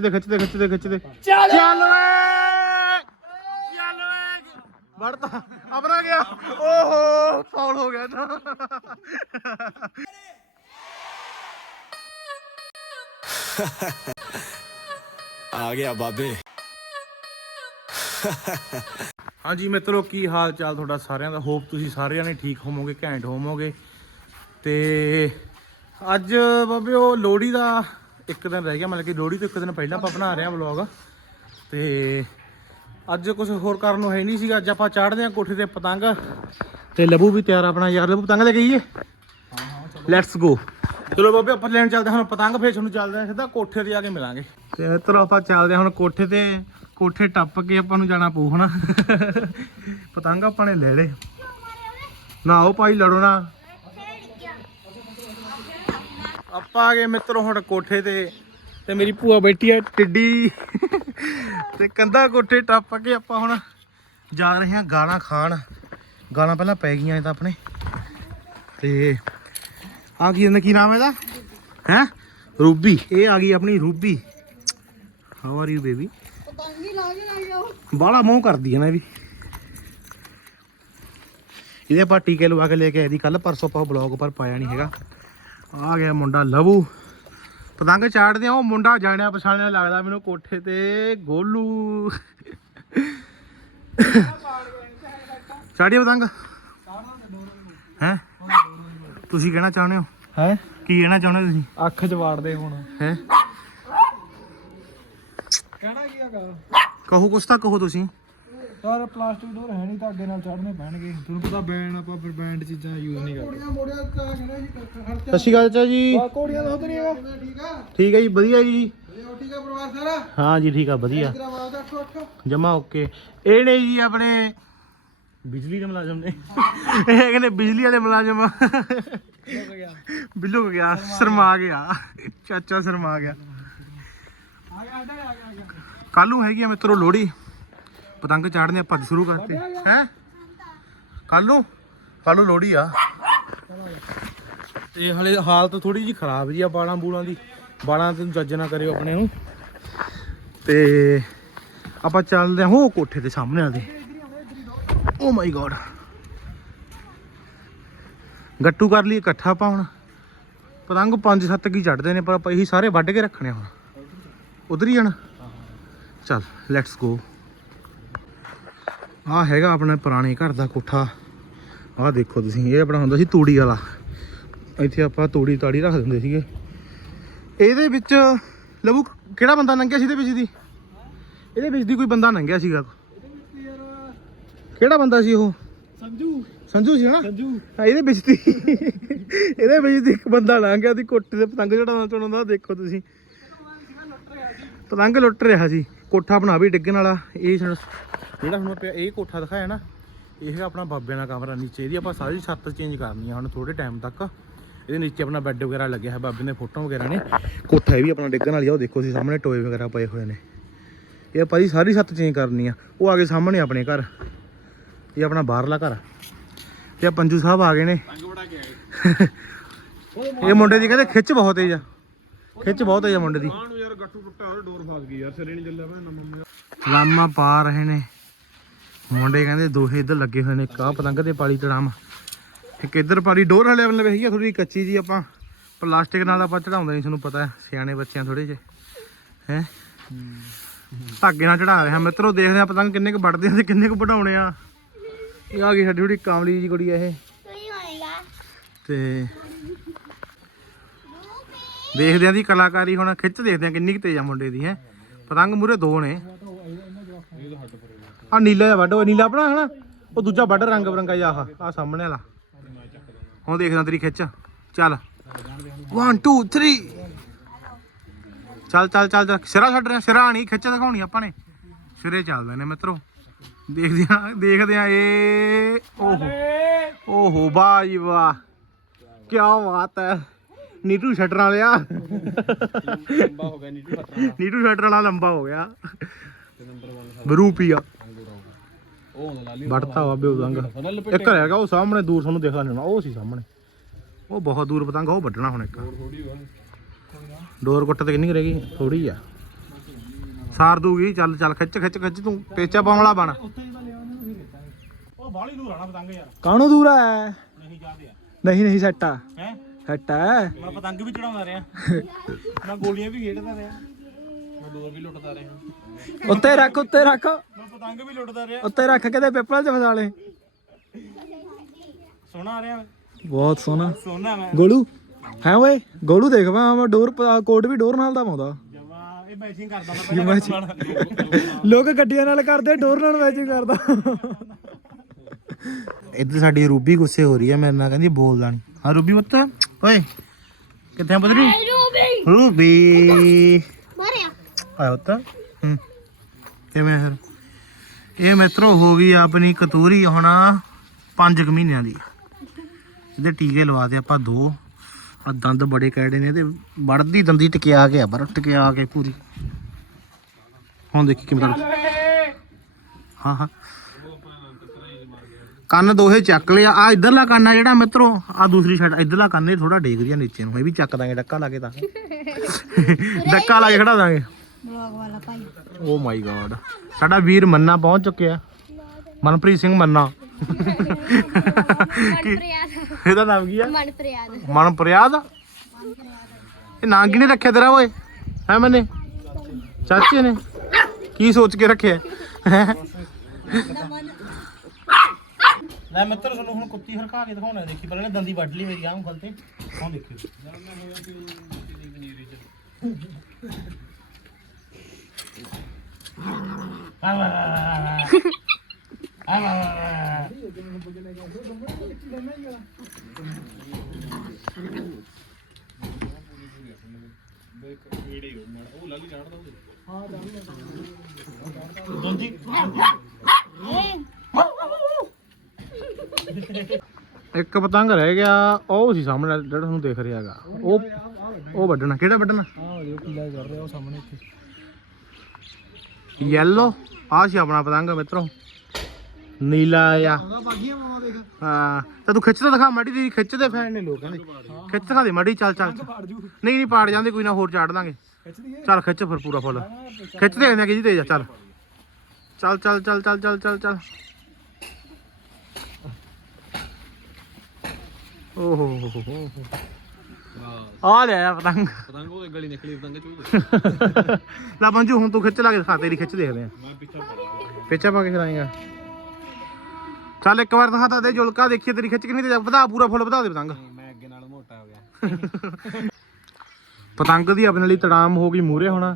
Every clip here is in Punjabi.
ਖਿੱਚਦੇ ਖਿੱਚਦੇ ਖਿੱਚਦੇ ਖਿੱਚਦੇ ਚੱਲ ਚੱਲ ਓਏ! ਚੱਲ ਓਏ! ਵੜਤਾ ਆਪਣਾ ਗਿਆ ਓਹੋ ਫਾਉਲ ਹੋ ਗਿਆ ਨਾ ਆ ਗਿਆ ਬਾਬੇ। ਹਾਂਜੀ ਮਿੱਤਰੋ ਕੀ ਹਾਲ ਚਾਲ ਤੁਹਾਡਾ ਸਾਰਿਆਂ ਦਾ? ਹੋਪ ਤੁਸੀਂ ਸਾਰਿਆਂ ਨੇ ਠੀਕ ਹੋਵੋਗੇ ਘੈਂਟ ਹੋਵੋਗੇ। ਤੇ ਅੱਜ ਬਾਬੇ ਉਹ ਲੋਹੜੀ ਦਾ ਇੱਕ ਦਿਨ ਰਹਿ ਗਿਆ, ਮਤਲਬ ਕਿ ਲੋਹੜੀ ਤੋਂ ਇੱਕ ਦਿਨ ਪਹਿਲਾਂ ਆਪਾਂ ਬਣਾ ਰਹੇ ਹਾਂ ਵਲੌਗ ਤੇ ਅੱਜ ਕੁਝ ਹੋਰ ਕਰਨ ਨੂੰ ਹੈ ਨਹੀਂ ਸੀਗਾ, ਅੱਜ ਆਪਾਂ ਚਾੜਦੇ ਹਾਂ ਕੋਠੇ ਤੇ ਪਤੰਗ। ਤੇ ਲਬੂ ਵੀ ਤਿਆਰ ਆ ਆਪਣਾ ਯਾਰ ਲਬੂ ਪਤੰਗ ਲੈ ਕੇ ਆਈਏ? ਲੈਟਸ ਗੋ ਚਲੋ ਬਾਬੇ, ਆਪਾਂ ਲੈਣ ਚੱਲਦੇ ਹਾਂ, ਹੁਣ ਪਤੰਗ ਫੇਰ ਤੁਹਾਨੂੰ ਚੱਲਦੇ ਹਾਂ ਸਿੱਧਾ ਕੋਠੇ ਤੇ ਆ ਕੇ ਮਿਲਾਂਗੇ। ਤੇ ਚਲੋ ਆਪਾਂ ਚੱਲਦੇ ਹਾਂ ਹੁਣ ਕੋਠੇ ਤੇ, ਕੋਠੇ ਟੱਪ ਕੇ ਆਪਾਂ ਨੂੰ ਜਾਣਾ ਪਊ, ਹਨਾ? ਪਤੰਗ ਆਪਾਂ ਨੇ ਲੈ ਲਏ ਨਾ ਉਹ ਭਾਈ ਲੜੋ ਨਾ। ਆਪਾਂ ਆ ਗਏ ਮਿੱਤਰੋ ਹੁਣ ਕੋਠੇ ਤੇ ਤੇ ਮੇਰੀ ਭੂਆ ਬੈਠੀ ਆ ਟਿੱਡੀ। ਤੇ ਕੰਧਾ ਕੋਠੇ ਟੱਪ ਕੇ ਆਪਾਂ ਹੁਣ ਜਾ ਰਹੇ ਹਾਂ ਗਾਲਾਂ ਖਾਣ। ਗਾਲਾਂ ਪਹਿਲਾਂ ਪੈ ਗਈਆਂ ਇਹ ਤਾਂ ਆਪਣੇ। ਤੇ ਆ ਕੀ ਇਹਦਾ ਕੀ ਨਾਮ ਇਹਦਾ? ਹੈ? ਰੂਬੀ। ਇਹ ਆ ਗਈ ਆਪਣੀ Ruby. How are you baby ਬਾਲਾ ਮੋਹ ਕਰਦੀ ਹੈ ਨਾ ਵੀ। ਇਹਦੇ ਆਪਾਂ ਟੀਕੇ ਲਵਾ ਕੇ ਲੈ ਕੇ ਆਏ ਦੀ ਕੱਲ ਪਰਸੋਂ ਆਪਾਂ ਬਲੌਗ ਪਰ ਪਾਇਆ ਨਹੀਂ ਹੈਗਾ। ਆ ਗਿਆ ਮੁੰਡਾ ਲਵੂ। ਪਤੰਗ ਚਾੜਦੇ ਆ ਉਹ ਮੁੰਡਾ ਜਾਣਿਆ ਪਛਾਣਿਆ ਲੱਗਦਾ ਮੈਨੂੰ ਕੋਠੇ ਤੇ ਗੋਲੂ। ਚਾੜੀਏ ਪਤੰਗ? ਹੈ? ਤੁਸੀਂ ਕਹਿਣਾ ਚਾਹੁੰਦੇ ਹੋ? ਹੈ? ਕੀ ਕਹਿਣਾ ਚਾਹੁੰਦੇ ਤੁਸੀਂ? ਅੱਖ ਚ ਵਾੜਦੇ ਹੁਣ। ਹੈ? ਕਹਿਣਾ ਕੀ ਹੈਗਾ? ਕਹੋ ਕੁਛ ਤਾਂ ਕਹੋ ਤੁਸੀਂ। ਯਾਰ ਪਲਾਸਟਿਕ ਡੋਰ ਹੈ ਨਹੀਂ ਤਾਂ ਅੱਗੇ ਨਾਲ ਚੜਨੇ ਪੈਣਗੇ। ਤੁਹਾਨੂੰ ਪਤਾ ਬੈਂਡ ਆਪਾਂ ਫਿਰ ਬੈਂਡ ਚੀਜ਼ਾਂ ਯੂਜ਼ ਨਹੀਂ ਕਰਦੇ। ਸਤਿ ਸ਼੍ਰੀ ਅਕਾਲ ਚਾਚਾ ਜੀ। ਕੋੜੀਆਂ ਦਾ ਉਧਰ ਹੀ ਹੈਗਾ ਠੀਕ ਆ। ਠੀਕ ਹੈ ਜੀ ਵਧੀਆ ਜੀ। ਠੀਕ ਆ ਪਰਿਵਾਰ ਸਾਰਾ? ਹਾਂ ਜੀ ਠੀਕ ਆ ਵਧੀਆ। ਜਮਾ ਓਕੇ। ਇਹ ਨੇ ਜੀ ਆਪਣੇ ਬਿਜਲੀ ਦੇ ਮੁਲਾਜ਼ਮ ਨੇ। ਇਹ ਕਹਿੰਦੇ ਬਿਜਲੀ ਵਾਲੇ ਮੁਲਾਜ਼ਮ। ਬਿੱਲੂ ਗਿਆ ਸ਼ਰਮਾ ਗਿਆ। ਚਾਚਾ ਸ਼ਰਮਾ ਗਿਆ। ਆ ਗਿਆ ਆ ਗਿਆ ਆ ਗਿਆ। ਕੱਲ ਨੂੰ ਹੈਗੀ ਆ ਮਿੱਤਰੋ ਲੋਹੜੀ। ਪਤੰਗ ਚਾੜਨੇ ਆਪਾਂ ਅੱਜ ਸ਼ੁਰੂ ਕਰਤੇ। ਹੈ? ਕੱਲ ਨੂੰ? ਕੱਲ ਨੂੰ ਲੋਹੜੀ ਆ। ਤੇ ਹਲੇ ਹਾਲਤ ਥੋੜੀ ਜੀ ਖਰਾਬ ਜੀ ਆ ਬਾਲਾਂ ਬੂਲਾਂ ਦੀ। ਬਾਲਾਂ ਤੇ ਜੱਜ ਨਾ ਕਰਿਓ ਆਪਣੇ ਨੂੰ। ਤੇ ਆਪਾਂ ਚੱਲਦੇ ਹਾਂ ਉਹ ਕੋਠੇ ਦੇ ਸਾਹਮਣੇ ਆ ਓ ਮਾਈ ਗੋਡ ਗੱਟੂ ਕਰ ਲਈ ਇਕੱਠਾ ਆਪਾਂ ਹੁਣ। ਪਤੰਗ 5-7 ਕੀ ਚੜਦੇ ਨੇ, ਪਰ ਆਪਾਂ ਇਹੀ ਸਾਰੇ ਵੱਢ ਕੇ ਰੱਖਣੇ ਹੁਣ। ਉਧਰ ਹੀ ਜਾਣਾ। ਚੱਲ ਲੈਟਸ ਗੋ ਆ ਹੈਗਾ ਆਪਣਾ ਪੁਰਾਣੇ ਘਰ ਦਾ ਕੋਠਾ। ਆਹ ਦੇਖੋ ਤੁਸੀਂ ਇਹ ਆਪਣਾ ਹੁੰਦਾ ਸੀ ਤੂੜੀ ਵਾਲਾ। ਇੱਥੇ ਆਪਾਂ ਤੂੜੀ ਤਾੜੀ ਰੱਖ ਦਿੰਦੇ ਸੀਗੇ। ਇਹਦੇ ਵਿੱਚ ਲਵੂ ਕਿਹੜਾ ਬੰਦਾ ਲੰਘਿਆ ਸੀ ਇਹਦੇ ਵਿੱਚ ਦੀ? ਇਹਦੇ ਵਿੱਚ ਦੀ ਕੋਈ ਬੰਦਾ ਲੰਘਿਆ ਸੀਗਾ? ਕਿਹੜਾ ਬੰਦਾ ਸੀ ਉਹ? ਸੰਜੂ। ਸੰਜੂ ਸੀ ਹਨਾ ਸੰਜੂ। ਇਹਦੇ ਵਿੱਚ ਦੀ। ਇਹਦੇ ਵਿੱਚ ਦੀ ਇੱਕ ਬੰਦਾ ਲੰਘ ਗਿਆ ਦੀ ਕੋਠੇ ਤੇ ਪਤੰਗ ਚੜਾਉਣਾ ਚੜਾਉਂਦਾ ਦੇਖੋ ਤੁਸੀਂ। ਪਤੰਗ ਲੁੱਟ ਰਿਹਾ ਸੀ। ਕੋਠਾ ਬਣਾ ਵੀ ਡਿੱਗਣ ਵਾਲਾ। ਇਹ ਹੁਣ- ਜਿਹੜਾ ਹੁਣ ਪਿਆ, ਇਹ ਕੋਠਾ ਦਿਖਾਇਆ ਨਾ, ਇਹ ਹੈਗਾ ਆਪਣਾ ਬਾਬਿਆਂ ਦਾ ਕਮਰਾ, ਨੀਚੇ ਇਹਦੀ ਆਪਾਂ ਸਾਰੀ ਛੱਤ ਚੇਂਜ ਕਰਨੀ ਆ ਹੁਣ ਥੋੜੇ ਟਾਈਮ ਤੱਕ। ਇਹਦੇ ਨੀਚੇ ਆਪਣਾ ਬੈੱਡ ਵਗੈਰਾ ਲੱਗਿਆ ਹੈ, ਬਾਬੇ ਦੇ ਫੋਟੋ ਵਗੈਰਾ ਨੇ। ਕੋਠਾ ਇਹ ਵੀ ਆਪਣਾ ਡਿੱਗਣ ਵਾਲੀ ਆ, ਉਹ ਦੇਖੋ ਸੀ ਸਾਹਮਣੇ ਟੋਏ ਵਗੈਰਾ ਪਏ ਹੋਏ ਨੇ। ਇਹ ਆਪਾਂ ਜੀ ਸਾਰੀ ਛੱਤ ਚੇਂਜ ਕਰਨੀ ਆ। ਉਹ ਆ ਗਏ ਸਾਹਮਣੇ ਆਪਣੇ ਘਰ। ਇਹ ਆਪਣਾ ਬਾਹਰਲਾ ਘਰ। ਤੇ ਪੰਜੂ ਸਾਹਿਬ ਆ ਗਏ ਨੇ। ਇਹ ਮੁੰਡੇ ਦੀ ਕਹਿੰਦੇ ਖਿੱਚ ਬਹੁਤ ਤੇਜ਼ ਆ। ਖਿੱਚ ਬਹੁਤ ਤੇਜ਼ ਆ ਮੁੰਡੇ ਦੀ। ਗੱਟੂ ਟੁੱਟਾ ਉਹ ਡੋਰ ਫਸ ਗਈ ਯਾਰ ਸਿਰੇ ਨਹੀਂ ਚੱਲਿਆ ਭੈਣ ਮੰਮੀ ਲਾਮਾ ਪਾ ਰਹੇ ਨੇ। ਮੁੰਡੇ ਕਹਿੰਦੇ ਦੋਹੇ ਇੱਧਰ ਲੱਗੇ ਹੋਏ ਨੇ ਕਾਹ ਪਤੰਗ ਦੇ ਪਾਲੀ ਚੜਾਮ ਇੱਕ ਇੱਧਰ ਪਾਲੀ ਡੋਰ ਵਾਲੇ ਵੱਲ ਹੈਗੀ ਆ ਥੋੜੀ ਕੱਚੀ ਜੀ ਆਪਾਂ। ਪਲਾਸਟਿਕ ਨਾਲ ਆਪਾਂ ਚੜਾਉਂਦੇ ਨਹੀਂ ਤੁਹਾਨੂੰ ਪਤਾ ਹੈ ਸਿਆਣੇ ਬੱਚਿਆਂ ਥੋੜੇ ਜਿਹੇ। ਹੈ? ਧਾਗੇ ਨਾਲ ਚੜਾ ਰਹੇ ਹਾਂ। ਮਿੱਤਰੋ ਦੇਖਦੇ ਆ ਪਤੰਗ ਕਿੰਨੇ ਕੁ ਵੱਢਦੇ ਆ ਤੇ ਕਿੰਨੇ ਕੁ ਵਢਾਉਣੇ ਆ। ਇਹ ਆ ਗਈ ਸਾਡੀ ਥੋੜੀ ਕਾਮਲੀ ਜੀ ਕੁੜੀ ਆ ਇਹ। ਤੇ ਦੇਖਦੇ ਆ ਦੀ ਕਲਾਕਾਰੀ ਹੁਣ ਖਿੱਚ ਦੇਖਦੇ ਆ ਕਿੰਨੀ ਕੁ ਤੇਜ਼ ਆ ਮੁੰਡੇ ਦੀ, ਹੈ। ਪਤੰਗ ਮੂਰੇ ਦੋ ਨੇ। ਆ ਨੀਲਾ ਜਿਹਾ ਵੱਢ ਉਹ ਨੀਲਾ ਆਪਣਾ ਹਨਾ? ਉਹ ਦੂਜਾ ਵੱਢ ਰੰਗ ਬਰੰਗਾ ਜਿਹਾ ਆਹ ਆ ਸਾਹਮਣੇ ਵਾਲਾ। ਹੁਣ ਦੇਖਦਾ ਤੇਰੀ ਖਿੱਚ। ਚੱਲ। 1 2 3 ਚੱਲ ਚੱਲ ਚੱਲ ਚੱਲ। ਸਿਰਾ ਛੱਡ ਰਿਹਾ, ਸਿਰਾ ਨਹੀਂ, ਖਿੱਚ ਦਿਖਾਉਣੀ ਆਪਾਂ ਨੇ। ਸਿਰੇ ਚੱਲਦੇ ਨੇ ਮਿੱਤਰੋ। ਦੇਖਦੇ ਆ ਦੇਖਦੇ ਆ ਇਹ, ਓਹੋ। ਓਹੋ, ਵਾਹ ਜੀ ਵਾਹ। ਕੀ ਬਾਤ ਹੈ। ਨੀਟੂ ਛੱਡਣ ਵਾਲਿਆ। ਲੰਬਾ ਹੋ ਗਿਆ ਨੀਟੂ ਛੱਡਣ ਵਾਲਾ। ਲੰਬਾ ਹੋ ਗਿਆ। ਬਰੂਪੀਆ ਉਹ ਹੁੰਦਾ ਲਾਲੀ ਵੜਤਾ ਉਹ ਪਤੰਗ ਇੱਕ ਹੈਗਾ ਉਹ ਸਾਹਮਣੇ ਦੂਰ ਤੁਹਾਨੂੰ ਦਿਖਦਾ ਨਹੀਂ ਉਹ ਸੀ ਸਾਹਮਣੇ। ਉਹ ਬਹੁਤ ਦੂਰ ਪਤੰਗ ਉਹ ਵੱਢਣਾ ਹੁਣ ਇੱਕ। ਵਾ ਡੋਰ ਕੁੱਟ ਤੇ ਕਿੰਨੀ ਰਹਿ ਗਈ? ਥੋੜੀ ਆ। ਸਾਰ ਦੂਗੀ ਚੱਲ ਚੱਲ ਖਿੱਚ ਖਿੱਚ ਖਿੱਚ ਤੂੰ। ਪੇਚਾ ਪਾਉਣ ਵਾਲਾ ਬਣ ਉਹ ਬਾਹਲੀ ਦੂਰ ਆਣਾ ਪਤੰਗ ਯਾਰ। ਕਾਹਨੂੰ ਦੂਰ ਹੈ ਨਹੀਂ ਜਾਂਦੇ ਆ। ਨਹੀਂ ਨਹੀਂ ਸੈੱਟ ਆ। ਹੈ? ਸੈੱਟ ਹੈ ਮੈਂ ਪਤੰਗ ਵੀ ਚੜਾਉਂਦਾ ਰਿਹਾ। ਮੈਂ ਗੋਲੀਆਂ ਵੀ ਖੇਡਦਾ ਰਿਹਾ। ਮੈਂ ਡੋਰ ਵੀ ਲੁੱਟਦਾ ਰਿਹਾ। ਉੱਤੇ ਰੱਖ ਉੱਤੇ ਰੱਖ। ਮੈਂ ਪਤੰਗ ਵੀ ਲੁੱਟਦਾ ਰਿਹਾ। ਉੱਤੇ ਰੱਖ ਕੇ ਤੇ ਪੇਪਰਾਂ 'ਚ ਫਸਾ ਲੈ। ਸੋਹਣਾ ਆ ਰਿਹਾ ਮੈਂ। ਬਹੁਤ ਸੋਹਣਾ। ਸੋਹਣਾ ਮੈਂ। ਗੋਲੂ ਹੈ ਓਏ? ਗੋਲੂ ਦੇਖ ਵਾ ਮੈਂ ਡੋਰ ਪ- ਕੋਟ ਵੀ ਡੋਰ ਨਾਲ ਦਾ ਪਾਉਂਦਾ ਜਮਾ ਇਹ ਮੈਚਿੰਗ ਕਰਦਾ ਮੈਂ ਪਹਿਲਾਂ ਲੋਕ ਗੱਡੀਆਂ ਨਾਲ ਕਰਦੇ ਡੋਰ ਨਾਲ ਮੈਚਿੰਗ ਕਰਦਾ। ਇੱਧਰ ਸਾਡੀ ਰੂਬੀ ਗੁੱਸੇ ਹੋ ਰਹੀ ਹੈ ਮੇਰੇ ਨਾਲ ਕਹਿੰਦੀ ਬੋਲਦਾ ਨਹੀਂ ਹਾਂ ਰੂਬੀ ਪੁੱਤ। ਓਏ ਕਿੱਥੇ ਆ ਪੁੱਤਰੀ? ਰੂਬੀ। ਰੂਬੀ। ਮਾਰਿਆ। ਆਇਆ ਪੁੱਤ। ਹੂੰ। ਕਿਵੇਂ ਫਿਰ? ਇਹ ਮਿੱਤਰੋ ਹੋ ਗਈ ਆਪਣੀ ਕਤੂਰੀ ਹੁਣ 5 ਕੁ ਮਹੀਨਿਆਂ ਦੀ। ਇਹਦੇ ਟੀਕੇ ਲਵਾ ਦੇ ਆਪਾਂ ਦੋ। ਆ ਦੰਦ ਬੜੇ ਕੈੜੇ ਨੇ ਤੇ ਵੜਦੀ ਦੰਦੀ ਟਕਿਆ ਕੇ ਆ ਪਰ ਟਕਿਆ ਕੇ ਪੂਰੀ। ਹੁਣ ਦੇਖੀ ਕਿਵੇਂ ਹਾਂ ਹਾਂ। ਕੰਨ ਦੋਹੇ ਚੱਕ ਲਿਆ ਆ। ਇਧਰਲਾ ਕੰਨ ਆ ਜਿਹੜਾ ਮਿੱਤਰੋ ਆ ਦੂਸਰੀ ਸਾਈਡ ਇਧਰਲਾ ਕੰਨ ਇਹ ਥੋੜਾ ਡੇਗ ਰਿਹਾ ਨੀਚੇ ਨੂੰ। ਇਹ ਵੀ ਚੱਕ ਦਾਂਗੇ ਡੱਕਾ ਲਾ ਕੇ ਤਾਂ। ਡੱਕਾ ਲਾ ਕੇ ਖੜਾ ਦਾਂਗੇ। ਬਲੌਗ ਵਾਲਾ ਭਾਈ। ਓ ਮਾਈ ਗॉड ਸਾਡਾ ਵੀਰ ਮੰਨਾ ਪਹੁੰਚ ਚੁੱਕਿਆ। ਮਨਪ੍ਰੀਤ ਸਿੰਘ ਮੰਨਾ। ਮਨਪ੍ਰਿਆਦ ਇਹਦਾ ਨਾਮ ਕੀ ਆ? ਮਨਪ੍ਰਿਆਦ ਮਨਪ੍ਰਿਆਦ ਇਹ ਨਾਂ ਕਿਹਨੇ ਰੱਖਿਆ ਤੇਰਾ ਓਏ? ਹੈ ਮੈਨੇ? ਚਾਚੇ ਨੇ। ਕੀ ਸੋਚ ਕੇ ਰੱਖਿਆ? ਲੈ ਮਿੱਤਰ, ਤੁਹਾਨੂੰ ਹੁਣ ਕੁੱਤੀ ਹਰਕਾ ਕੇ ਦਿਖਾਉਣਾ, ਦੇਖੀ ਪਹਿਲਾਂ ਨੇ ਦੰਦੀ ਵੱਢ ਲਈ ਮੇਰੀ, ਆਹ ਉਂਗਲ ਤੇ। ਹੁਣ ਦੇਖਿਓ। ਆ ਵਾ ਆ ਵਾ। ਦੰਦੀ। ਇੱਕ ਪਤੰਗ ਰਹਿ ਗਿਆ ਉਹ ਸੀ ਸਾਹਮਣੇ ਜਿਹੜਾ ਤੁਹਾਨੂੰ ਦਿਖ ਰਿਹਾ ਹੈਗਾ। ਉਹ ਉਹ ਵੱਢਣਾ ਕਿਹੜਾ ਵੱਢਣਾ? ਹਾਂ ਜੋ ਪੀਲਾ ਕਰ ਰਿਹਾ ਉਹ ਸਾਹਮਣੇ ਇੱਥੇ। ਯੈਲੋ ਆ ਸੀ ਆਪਣਾ ਪਤੰਗ ਮਿੱਤਰੋ। ਨੀਲਾ ਆ ਹਾਂ ਤੇ ਤੂੰ ਖਿੱਚ ਤਾਂ ਦਿਖਾ ਮਾੜੀ ਦੀ ਖਿੱਚਦੇ ਫੈਨ ਨੇ ਲੋਕ ਕਹਿੰਦੇ ਖਿੱਚ ਦਿਖਾ ਦੇ ਮਾੜੀ ਚੱਲ ਚੱਲ। ਜੂ। ਨਹੀਂ ਨਹੀਂ ਪਾੜ ਜਾਂਦੇ ਕੋਈ ਨਾ ਹੋਰ ਚਾੜ ਦਾਂਗੇ। ਚੱਲ ਖਿੱਚ ਫਿਰ ਪੂਰਾ ਫੁੱਲ। ਖਿੱਚ ਦੇ ਕਹਿੰਦੇ ਕਿਹਦੀ ਤੇਜ਼ ਆ ਚੱਲ। ਚੱਲ ਚੱਲ ਚੱਲ ਚੱਲ ਚੱਲ ਚੱਲ। ਓਹ ਆ ਲੈ ਆ ਪਤੰਗ। ਪਤੰਗ ਉਹ ਗਲੀ ਨਿਕਲੀ ਪਤੰਗ ਚੂ ਲੈ ਬੰਜੂ ਹੁਣ ਤੂੰ ਖਿੱਚ ਲਾ ਕੇ ਦਿਖਾ ਤੇਰੀ ਖਿੱਚ ਦੇਖਦੇ ਆ ਮੈਂ ਪਿੱਛਾ ਪਾ ਕੇ ਚਲਾਏਗਾ ਚੱਲ ਇੱਕ ਵਾਰ ਦਿਖਾ ਤਾਂ ਦੇ ਜੁਲਕਾ ਦੇਖੀਏ ਤੇਰੀ ਖਿੱਚ ਕਿੰਨੀ ਤੇ ਵਧਾ ਪੂਰਾ ਫੁੱਲ ਵਧਾ ਦੇ ਪਤੰਗ। ਮੈਂ ਅੱਗੇ ਨਾਲ ਮੋਟਾ ਹੋ ਗਿਆ। ਪਤੰਗ ਦੀ ਆਪਣੇ ਲਈ ਤੜਾਮ ਹੋ ਗਈ ਮੂਰੇ ਹੁਣ।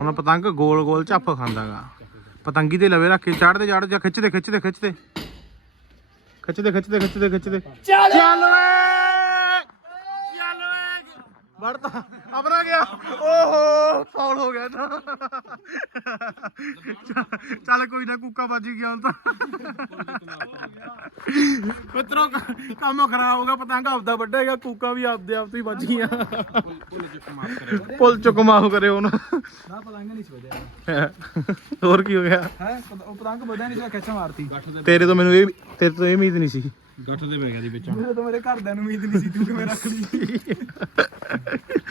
ਹੁਣ ਪਤੰਗ ਗੋਲ ਗੋਲ ਝੱਫ ਖਾਂਦਾਗਾ। ਪਤੰਗੀ ਤੇ ਲਵੇ ਰੱਖ ਕੇ ਚੜਦੇ ਚੜ ਜਾ ਖਿੱਚਦੇ ਖਿੱਚਦੇ ਖਿੱਚਦੇ। ਖਿੱਚਦੇ ਖਿੱਚਦੇ ਖਿੱਚਦੇ ਖਿੱਚਦੇ। ਚੱਲ ਓਏ! ਵੜਤਾ ਆਪਣਾ ਗਿਆ। ਓਹੋ ਫੌਲ ਹੋ ਗਿਆ ਨਾ। ਚੱਲ ਕੋਈ ਨਾ ਕੁੱਕਾ ਵੱਜ ਗਿਆ ਹੁਣ ਤਾਂ। ਮਿੱਤਰੋ ਕੰਮ ਖਰਾਬ ਹੋ ਗਿਆ ਪਤੰਗ ਆਪਦਾ ਵੱਡੇਗਾ ਕੁੱਕਾ ਵੀ ਆਪਦੇ ਆਪ ਤੋਂ ਹੀ ਵੱਜ ਗਿਆ ਪੁੱਲ ਚੁੱਕ ਮਾਫ ਕਰੇ ਉਹਨੂੰ। ਨਾ ਪਤੰਗ ਨਹੀਂ ਛੋੜਿਆ ਹੋਰ ਕੀ ਹੋ ਗਿਆ? ਹੈ ਉਹ ਪਤੰਗ ਵਧਿਆ ਨਹੀਂ ਸੀ ਖਿੱਚ ਮਾਰਤੀ। ਤੇਰੇ ਤੋਂ ਮੈਨੂੰ ਇਹ ਤੇਰੇ ਤੋਂ ਇਹ ਉਮੀਦ ਨਹੀਂ ਸੀ। ਗੱਠ ਦੇ ਪੈ ਗਿਆ ਦੀ ਵਿੱਚ। ਮੇਰੇ ਤੋਂ ਮੇਰੇ ਘਰਦਿਆਂ ਨੂੰ ਉਮੀਦ ਨਹੀਂ ਸੀ ਤੂੰ ਕਿਵੇਂ ਰੱਖ ਲਈ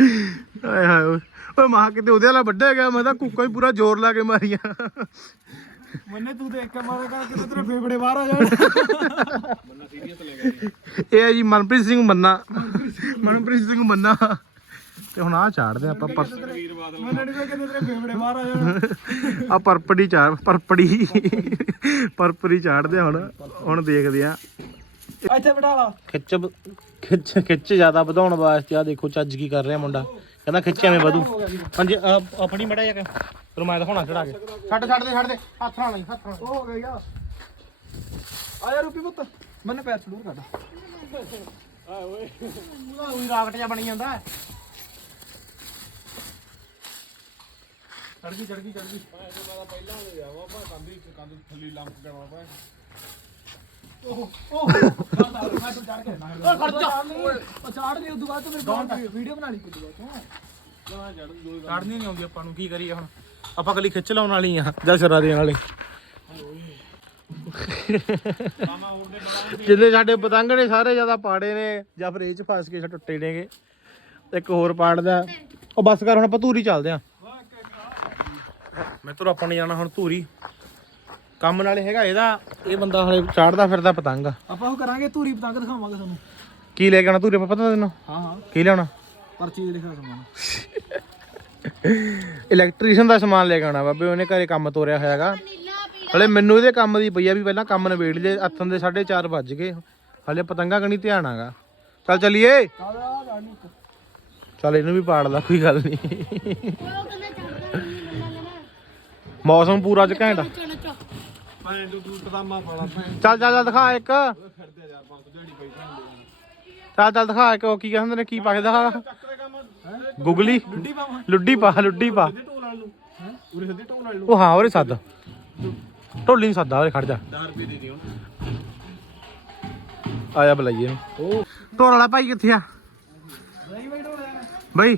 ਆਏ ਹਾਏ ਓਏ। ਓਏ ਮਾਂ ਕਿਤੇ ਉਹਦੇ ਵਾਲਾ ਵੱਡਾ ਗਿਆ ਮੈਂ ਤਾਂ ਕੁੱਕਾ ਹੀ ਪੂਰਾ ਜ਼ੋਰ ਲਾ ਕੇ ਮਾਰੀਆ। ਮੰਨੇ ਤੂੰ ਦੇਖ ਕੇ ਮਾਰੇ ਕਰ ਕਿਤੇ ਤੇਰੇ ਫੇਫੜੇ ਬਾਹਰ ਆ ਜਾਣ। ਇਹ ਹੈ ਜੀ ਮਨਪ੍ਰੀਤ ਸਿੰਘ ਮੰਨਾ। ਮਨਪ੍ਰੀਤ ਸਿੰਘ ਮੰਨਾ। ਤੇ ਹੁਣ ਆ ਚਾੜਦੇ ਆਪਾਂ ਪਰ ਮੰਨੇ ਨਹੀਂ ਕਿਤੇ ਤੇਰੇ ਫੇਫੜੇ ਬਾਹਰ ਆ ਜਾਣ। ਆ ਪਰਪੜੀ ਚਾੜ ਪਰਪੜੀ। ਪਰਪਰੀ ਚਾੜਦੇ ਆ ਹੁਣ। ਹੁਣ ਦੇਖਦੇ ਆ। ਇੱਥੇ ਬਿਠਾ ਲਾ। ਖਿੱਚ ਖਿੱਚ ਖਿੱਚ ਜ਼ਿਆਦਾ ਵਧਾਉਣ ਵਾਸਤੇ ਆ ਦੇਖੋ ਚੱਜ ਕੀ ਕਰ ਰਿਹਾ ਮੁੰਡਾ। ਕਹਿੰਦਾ ਖਿੱਚ ਐਵੇਂ ਵਧੂ। ਹਾਂਜੀ, ਅਹ, ਆਪਣੀ ਮੜਾ ਜਾ ਫਿਰ ਮੈਂ ਦਿਖਾਉਣਾ, ਚੜਾ ਕੇ। ਛੱਡ ਛੱਡ ਦੇ ਛੱਡ ਦੇ। ਹੱਥ ਨਾਲ ਨਹੀਂ, ਹੱਥ ਨਾਲ। ਉਹ ਹੋ ਗਿਆ ਆ ਯਾਰ ਰੂਪੀ ਪੁੱਤ, ਮੰਨੇ ਪੈਰ ਛਡੂਰ ਕੱਢ ਉਹਦਾ ਉਹੀ ਰਾਕਟ ਜਿਹਾ ਬਣੀ ਜਾਂਦਾ। ਚੜ ਗਈ ਚੜ ਗਈ ਚੜ ਗਈ। ਓਏ ਖਰਚਾ ਉਹ ਚਾੜ ਨਹੀਂ ਉਦੋਂ ਬਾਅਦ ਤੇ ਮੇਰੇ ਵੀਡੀਓ ਬਣਾ ਲਈ ਕੁਝ ਬਾਅਦ ਨਹੀਂ ਆਉਂਦੀ ਆਪਾਂ ਨੂੰ, ਕੀ ਕਰੀਏ ਹੁਣ? ਆਪਾਂ ਕੱਲੀ ਖਿੱਚ ਲਾਉਣ ਵਾਲੀ ਆ, ਜਾਂ ਸਿਰਾ ਦੇਣ ਵਾਲੇ। ਜਿੰਨੇ ਸਾਡੇ ਪਤੰਗ ਨੇ, ਸਾਰੇ ਜ਼ਿਆਦਾ ਪਾੜੇ ਨੇ, ਜਾਂ ਫਿਰ ਇਹ ਚ ਫਸ ਕੇ ਟੁੱਟੇ ਨੇਗੇ। ਇੱਕ ਹੋਰ ਪਾੜਦਾ। ਉਹ ਬਸ ਕਰ, ਹੁਣ ਆਪਾਂ ਧੂਰੀ ਚੱਲਦੇ ਆਂ। ਮੈਂ ਤੁਰ, ਆਪਾਂ ਨੇ ਜਾਣਾ ਹੁਣ ਧੂਰੀ। ਕੰਮ ਨਾਲੇ ਹੈਗਾ ਇਹਦਾ ਇਹ ਬੰਦਾ ਹਲੇ ਚਾੜਦਾ ਫਿਰਦਾ ਪਤੰਗ। ਆਪਾਂ ਉਹ ਕਰਾਂਗੇ ਧੂਰੀ ਪਤੰਗ ਦਿਖਾਵਾਂਗੇ ਤੁਹਾਨੂੰ। ਕੀ ਲੈ ਕੇ ਆਉਣਾ ਧੂਰੀ ਪਤਾ ਤੈਨੂੰ? ਹਾਂ ਹਾਂ। ਕੀ ਲਿਆਉਣਾ? ਪਰਚੀ ਲਿਖਿਆ ਸਮਾਨ। ਇਲੈਕਟ੍ਰੀਸ਼ੀਅਨ ਦਾ ਸਮਾਨ ਲੈ ਕੇ ਆਉਣਾ ਬਾਬੇ ਉਹਨੇ ਘਰੇ ਕੰਮ ਤੋਰਿਆ ਹੋਇਆਗਾ ਹਲੇ ਮੈਨੂੰ ਇਹਦੇ ਕੰਮ ਦੀ ਪਈ ਆ ਵੀ ਪਹਿਲਾਂ ਕੰਮ ਨਿਬੇੜ ਲਏ ਹੱਥਾਂ ਦੇ 4:30 ਵੱਜ ਗਏ। ਹਲੇ ਪਤੰਗਾ ਕਣੀ ਧਿਆਨ ਆਗਾ। ਚੱਲ ਚੱਲੀਏ? ਚੱਲ ਇਹਨੂੰ ਵੀ ਪਾੜ ਲਾ ਕੋਈ ਗੱਲ ਨਹੀਂ। ਮੌਸਮ ਪੂਰਾ ਅੱਜ ਘੈਂਟ ਆ। ਨੱਚੋ ਨੱਚੋ ਚੱਲ ਚੱਲ ਚੱਲ, ਦਿਖਾ ਇੱਕ। ਚੱਲ ਚੱਲ, ਦਿਖਾ ਇੱਕ, ਉਹ ਕੀ ਕਹਿੰਦੇ ਨੇ, ਕੀ ਪਾ ਕੇ ਦਿਖਾ? ਗੁਗਲੀ। ਲੁੱਡੀ ਪਾ ਲੁੱਡੀ ਪਾ। ਉਹ ਹਾਂ ਉਹਰੇ ਸੱਦ। ਢੋਲੀ ਨਹੀਂ ਸੱਦਾ ਉਹਰੇ ਖੜ ਜਾ। ਆਇਆ ਬੁਲਾਈਏ ਨੂੰ ਢੋਲ ਵਾਲਾ ਭਾਈ ਕਿੱਥੇ ਆ? ਬਈ,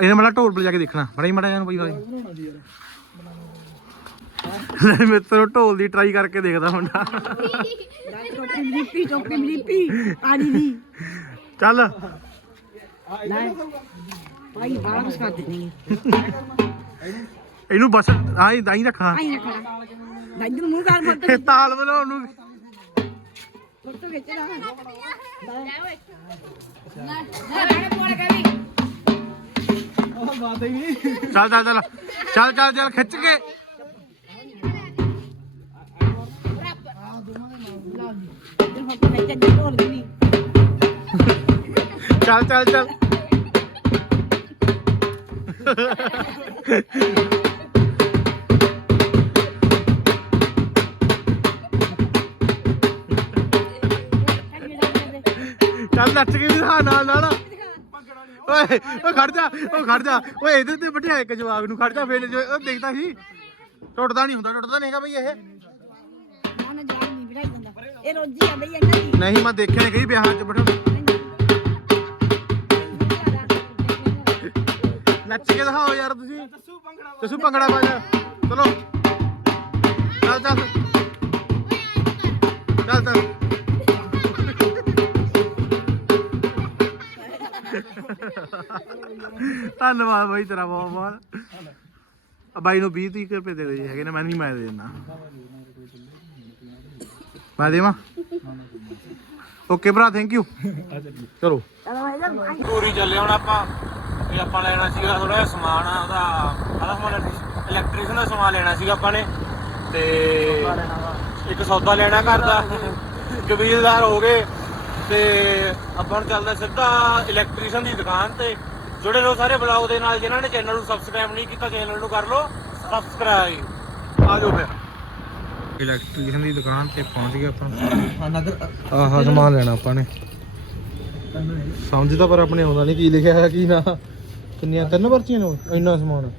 ਇਹਨੇ ਮੜਾ ਢੋਲ ਬਜਾ ਕੇ ਦੇਖਣਾ। ਬੜਾ ਹੀ ਮੜਾ ਜਾਨੂੰ ਬਈ। ਭਾਈ ਲੈ ਮਿੱਤਰੋ ਢੋਲ ਦੀ ਟਰਾਈ ਕਰਕੇ ਦੇਖਦਾ ਮੁੰਡਾ। ਟੋਪੀ ਮਲੀਪੀ ਟੋਪੀ ਮਲੀਪੀ ਪਾਣੀ ਦੀ। ਚੱਲ। ਲੈ ਭਾਈ ਬਾਹਰ ਕੁਛ ਕਰ ਦਿੰਦੀ ਇਹਨੂੰ ਬਸ ਆਈ ਦਾਈ ਰੱਖਣਾ। ਆਈ ਨਾ ਮੂੰਹ ਕਰ ਫੋਟੋ ਇਹ ਤਾਲ ਬਣਾਉਣ ਨੂੰ ਫੋਟੋ ਖਿੱਚਣਾ ਉਹ ਬਾਤ ਹੀ ਨਹੀਂ ਚੱਲ ਚੱਲ ਚੱਲ। ਚੱਲ ਚੱਲ ਚੱਲ ਖਿੱਚ ਕੇ। ਚੱਲ ਚੱਲ ਚੱਲ। ਚੱਲ, ਨੱਚ ਕੇ ਵੀ ਦਿਖਾ ਨਾਲ ਨਾਲ। ਓਏ ਓ ਖੜ ਜਾ ਓ ਖੜ ਜਾ। ਓਏ, ਇਹਦੇ ਤੇ ਬਿਠਾਇਆ ਇੱਕ ਜਵਾਗ ਨੂੰ, ਖੜ ਜਾ, ਫੇਰ ਜੋ ਉਹ ਦੇਖਦਾ ਸੀ। ਟੁੱਟਦਾ ਨਹੀਂ ਹੁੰਦਾ, ਟੁੱਟਦਾ ਨਹੀਂ ਹੈਗਾ ਬਈ ਇਹ। ਇਹ ਰੋਜੀ ਆ ਬਈ, ਇਹਨਾਂ ਦੀ। ਨਹੀਂ, ਮੈਂ ਦੇਖਿਆ ਨਹੀਂ ਕਈ ਵਿਆਹਾਂ 'ਚ ਬਿਠਾ। ਨੱਚ ਕੇ ਦਿਖਾਓ ਯਾਰ ਤੁਸੀਂ। ਦੱਸੂ ਭੰਗੜਾ ਪਾ ਜਾ। ਚਲੋ। ਚੱਲ ਚੱਲ। ਚੱਲ ਚੱਲ। ਧੰਨਵਾਦ ਬਾਈ ਤੇਰਾ ਬਹੁਤ ਬਹੁਤ ਬਾਈ ਨੂੰ 20 30 ਰੁਪਏ ਦੇ ਦੇ ਹੈਗੇ ਨੇ, ਮੈਂ ਨਹੀਂ ਮੈਂ ਦੇ ਦਿੰਦਾ। ਮੈਂ ਦੇਵਾਂ? ਓਕੇ ਭਰਾ ਥੈਂਕ ਯੂ ਚਲੋ। ਪੂਰੀ ਚੱਲੇ ਹੁਣ ਆਪਾਂ। ਇਹ ਆਪਾਂ ਲੈਣਾ ਸੀਗਾ ਥੋੜਾ ਜਿਹਾ ਸਮਾਨ ਆ ਉਹਦਾ ਆਦਾ ਸਮਾਨ ਇਲੈਕਟ੍ਰੀਸ਼ਨ ਦਾ ਸਮਾਨ ਲੈਣਾ ਸੀਗਾ ਆਪਾਂ ਨੇ। ਤੇ ਇੱਕ ਸੌਦਾ ਲੈਣਾ ਘਰ ਦਾ। ਕਬੀਲਦਾਰ ਹੋ ਗਏ। ਤੇ ਆਪਾਂ ਨੂੰ ਚੱਲਦਾ ਸਿੱਧਾ ਇਲੈਕਟ੍ਰੀਸ਼ਨ ਦੀ ਦੁਕਾਨ ਤੇ। ਜੁੜੇ ਰਹੋ ਸਾਰੇ ਬਲੌਗ ਦੇ ਨਾਲ। ਜਿਨ੍ਹਾਂ ਨੇ ਚੈਨਲ ਨੂੰ ਸਬਸਕ੍ਰਾਈਬ ਨਹੀਂ ਕੀਤਾ ਚੈਨਲ ਨੂੰ ਕਰ ਲਓ। ਸਬਸਕ੍ਰਾਈਬ ਆ ਜਾਓ ਫਿਰ। ਇਲੈਕਟ੍ਰੀਸ਼ਨ ਦੀ ਦੁਕਾਨ ਤੇ ਪਹੁੰਚ ਗਏ ਆਪਾਂ। ਆਹ ਸਮਾਨ ਲੈਣਾ ਆਪਾਂ ਨੇ। ਸਮਝ ਤਾਂ ਪਰ ਆਪਣੇ ਆਉਂਦਾ ਨਹੀਂ ਕੀ ਲਿਖਿਆ ਹੈ ਕੀ ਨਾ। ਕਿੰਨੀਆਂ ਤਿੰਨ ਪਰਚੀਆਂ ਨੇ ਇੰਨਾ ਸਮਾਨ।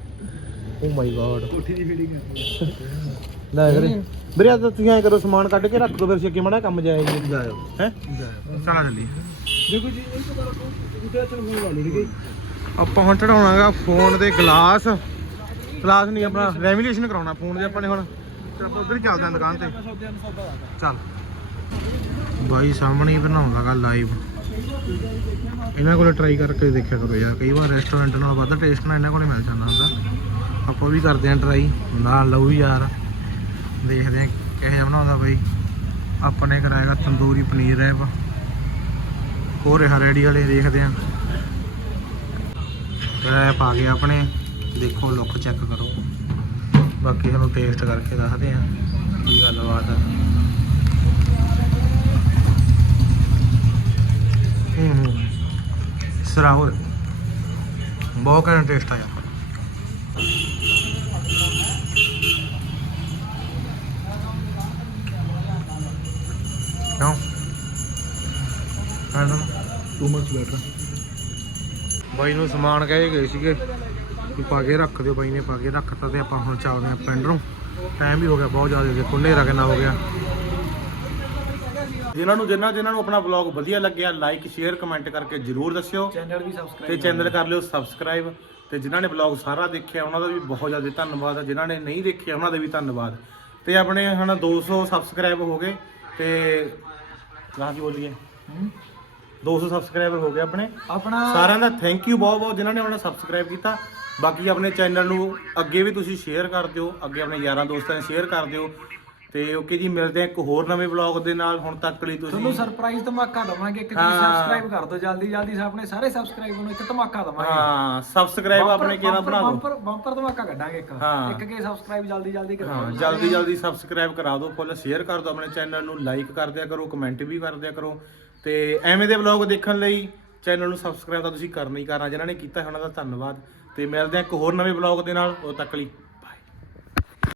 ਓ ਮਾਈ ਗॉड ਕੋਠੀ ਦੀ ਫੀਡਿੰਗ ਲੈ ਕਰੇ ਵੀਰੇ ਅੱਜ ਤੁਸੀਂ ਐ ਕਰੋ ਸਮਾਨ ਕੱਢ ਕੇ ਰੱਖ ਦੋ ਫਿਰ ਛੇਕੇ ਮੜਾ ਕੰਮ ਜਾਏਗਾ ਜਾਇਓ ਹੈ? ਚਲਾ ਚੱਲੀ ਦੇਖੋ ਜੀ ਇਹ ਤੋਂ ਕਰੋ ਉੱਤੇ ਤੇ ਫੋਨ ਲਾ ਲਓ ਆਪਾਂ ਹੁਣ ਚੜਾਉਣਾਗਾ ਫੋਨ ਦੇ ਗਲਾਸ। ਗਲਾਸ ਨਹੀਂ ਆਪਣਾ ਲੈਮੀਨੇਸ਼ਨ ਕਰਾਉਣਾ ਫੋਨ ਦੇ ਆਪਾਂ ਨੇ ਹੁਣ। ਤੇ ਆਪਾਂ ਉਧਰ ਹੀ ਚੱਲਦੇ ਆਂ ਦੁਕਾਨ ਤੇ। ਮੈਂ ਸੌਦਿਆਂ ਨੂੰ ਸੌਦਾ ਦਾਦਾ ਚੱਲ। ਬਾਈ ਸਾਹਮਣੇ ਹੀ ਬਣਾਉਂਦਾਗਾ ਲਾਈਵ ਇਹਨਾਂ ਕੋਲੇ ਟਰਾਈ ਕਰਕੇ ਦੇਖਿਆ ਕਰੋ ਯਾਰ ਕਈ ਵਾਰ ਰੈਸਟੋਰੈਂਟ ਨਾਲ ਵੱਧ ਟੇਸਟ ਨਾਲ ਇਹਨਾਂ ਕੋਲੇ ਮਿਲ ਜਾਂਦਾ ਹੁੰਦਾ। ਆਪਾਂ ਵੀ ਕਰਦੇ ਆਂ ਟਰਾਈ ਨਾਲ ਲਓ ਯਾਰ। ਦੇਖਦੇ ਆਂ ਕਿਹੋ ਜਿਹਾ ਬਣਾਉਂਦਾ ਬਾਈ। ਆਪਾਂ ਨੇ ਕਰਾਏਗਾ ਤੰਦੂਰੀ ਪਨੀਰ ਰੈਪ ਹੋ ਰਿਹਾ ਰੈਡੀ ਹਲੇ ਦੇਖਦੇ ਆਂ ਰੈਪ ਆ ਆਪਣੇ। ਦੇਖੋ ਲੁੱਕ ਚੈੱਕ ਕਰੋ। ਬਾਕੀ ਤੁਹਾਨੂੰ ਟੇਸਟ ਕਰਕੇ ਦੱਸਦੇ ਆਂ ਕੀ ਗੱਲਬਾਤ ਆ। ਹੂੰ ਬਹੁਤ ਘੈਂਟ ਟੇਸਟ ਆਇਆ ਕਿਉਂ? ਕਹਿੰਦਾ ਟੂ ਮਚ ਬੈਟਰ ਬਾਈ ਨੂੰ ਸਮਾਨ ਕਹੇ ਗਏ ਸੀਗੇ। ਪਾ ਕੇ ਰੱਖ ਦਿਓ ਬਾਈ ਨੇ ਪਾ ਕੇ ਰੱਖਤਾ ਤੇ ਆਪਾਂ ਹੁਣ ਚੱਲਦੇ ਆਂ ਪਿੰਡ ਨੂੰ। ਟਾਈਮ ਵੀ ਹੋ ਗਿਆ ਬਹੁਤ ਜ਼ਿਆਦਾ ਦੇਖੋ ਹਨੇਰਾ ਕਿੰਨਾ ਹੋ ਗਿਆ। ਜਿਨ੍ਹਾਂ ਨੂੰ ਜਿਨ੍ਹਾਂ ਜਿਨ੍ਹਾਂ ਨੂੰ ਆਪਣਾ ਵਲੌਗ ਵਧੀਆ ਲੱਗਿਆ ਲਾਈਕ ਸ਼ੇਅਰ ਕਮੈਂਟ ਕਰਕੇ ਜਰੂਰ ਦੱਸਿਓ। ਚੈਨਲ ਵੀ ਤੇ ਸਬਸਕ੍ਰਾਈਬ ਚੈਨਲ ਕਰ ਲਿਓ ਸਬਸਕ੍ਰਾਈਬ ਤੇ ਜਿਨ੍ਹਾਂ ਨੇ ਵਲੌਗ ਸਾਰਾ ਦੇਖਿਆ ਉਹਨਾਂ ਦਾ ਵੀ ਬਹੁਤ ਜ਼ਿਆਦਾ ਧੰਨਵਾਦ ਹੈ ਜਿਨ੍ਹਾਂ ਨੇ ਨਹੀਂ ਦੇਖਿਆ ਉਹਨਾਂ ਦਾ ਵੀ ਧੰਨਵਾਦ। ਤੇ ਆਪਣੇ ਹੁਣ 200 ਸਬਸਕ੍ਰਾਈਬ ਹੋ ਗਏ ਤੇ ਗਾਂ ਕੀ ਬੋਲੀਏ? 200 ਸਬਸਕ੍ਰਾਈਬਰ ਹੋ ਗਏ ਆਪਣੇ। ਆਪਣਾ ਸਾਰਿਆਂ ਦਾ ਥੈਂਕ ਯੂ ਬਹੁਤ ਬਹੁਤ ਜਿਨ੍ਹਾਂ ਨੇ ਆਪਣਾ ਸਬਸਕ੍ਰਾਈਬ ਕੀਤਾ। ਬਾਕੀ ਆਪਣੇ ਚੈਨਲ ਨੂੰ ਅੱਗੇ ਵੀ ਤੁਸੀਂ ਸ਼ੇਅਰ ਕਰ ਦਿਓ ਅੱਗੇ ਆਪਣੇ ਯਾਰਾਂ ਦੋਸਤਾਂ ਨੂੰ ਸ਼ੇਅਰ ਕਰ ਦਿਓ। ਤੇ ਓਕੇ ਜੀ ਮਿਲਦੇ ਆ ਇੱਕ ਹੋਰ ਨਵੇਂ ਵਲੌਗ ਦੇ ਨਾਲ ਹੁਣ ਤੱਕ ਲਈ ਤੁਹਾਨੂੰ ਤੁਸੀਂ ਸਰਪ੍ਰਾਈਜ਼ ਧਮਾਕਾ ਦਵਾਂਗੇ ਇੱਕ ਹਾਂ। ਤੁਸੀਂ ਸਬਸਕ੍ਰਾਈਬ ਕਰ ਦਿਓ ਜਲਦੀ ਜਲਦੀ ਆਪਣੇ ਸਾਰੇ ਸਬਸਕ੍ਰਾਈਬ ਨੂੰ ਇੱਕ ਧਮਾਕਾ ਦਵਾਂਗੇ। ਹਾਂ ਸਬਸਕ੍ਰਾਈਬ ਆਪਣੇ ਕਿਹਨਾਂ ਬਣਾ ਦਿਓ? ਬੰਪਰ ਬੰਪਰ ਧਮਾਕਾ ਕੱਢਾਂਗੇ ਇੱਕ। ਹਾਂ। ਇੱਕ ਕੇ ਸਬਸਕ੍ਰਾਈਬ ਜਲਦੀ ਜਲਦੀ ਕਰੋ ਹਾਂ ਜਲਦੀ ਜਲਦੀ ਸਬਸਕ੍ਰਾਈਬ ਕਰਾ ਦਿਓ ਫੁੱਲ ਸ਼ੇਅਰ ਕਰ ਦਿਓ ਆਪਣੇ ਚੈਨਲ ਨੂੰ ਲਾਈਕ ਕਰ ਦਿਆ ਕਰੋ ਕਮੈਂਟ ਵੀ ਕਰ ਦਿਆ ਕਰੋ। ਤੇ ਐਵੇਂ ਦੇ ਵਲੌਗ ਦੇਖਣ ਲਈ ਚੈਨਲ ਨੂੰ ਸਬਸਕ੍ਰਾਈਬ ਤਾਂ ਤੁਸੀਂ ਕਰਨਾ ਹੀ ਕਰਨਾ ਜਿਨ੍ਹਾਂ ਨੇ ਕੀਤਾ ਹੈ ਉਹਨਾਂ ਦਾ ਧੰਨਵਾਦ। ਤੇ ਮਿਲਦੇ ਆ ਇੱਕ ਹੋਰ ਨਵੇਂ ਵਲੌਗ ਦੇ ਨਾਲ ਉਦੋਂ ਤੱਕ ਲਈ।